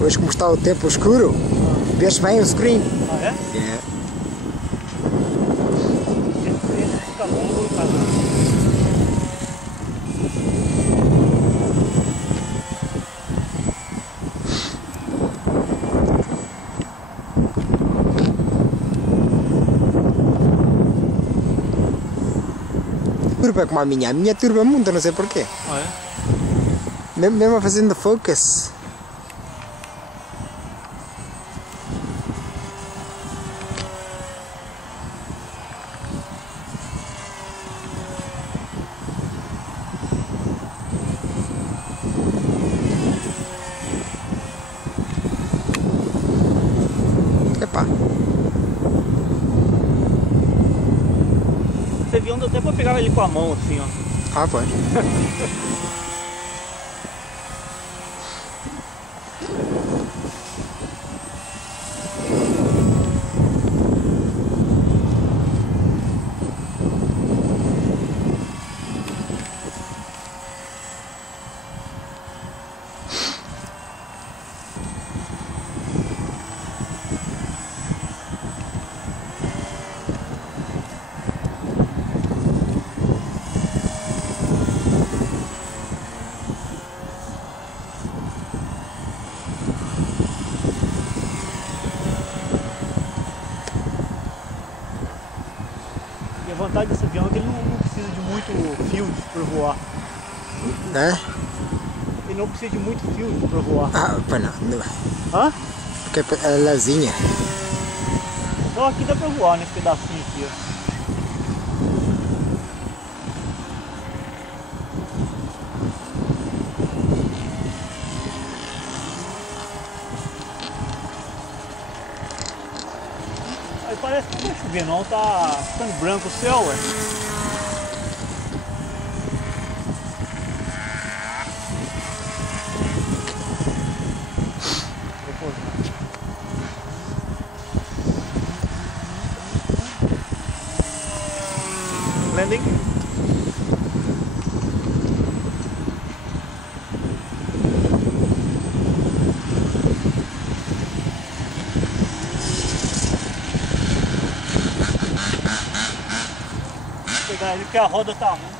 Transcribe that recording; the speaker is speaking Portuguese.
Hoje, como está o tempo escuro, vês bem o screen. Ah, é? É. Fica longo, cara. Turba como a minha turba muito, não sei porquê. Ah, é? Mesmo fazendo focus. Epá. Esse avião deu até pra pegar ele com a mão assim, ó. Ah, pois. E a vantagem desse avião é que ele não precisa de muito field para voar. Né? Ele não precisa de muito field para voar. Ah, pois não. Hã? Porque é lazinha. Só aqui dá pra voar nesse pedacinho aqui, ó. Aí parece que não vai chover não, tá ficando branco o céu, ué. Landing. Vou pegar ele porque a roda tá ruim.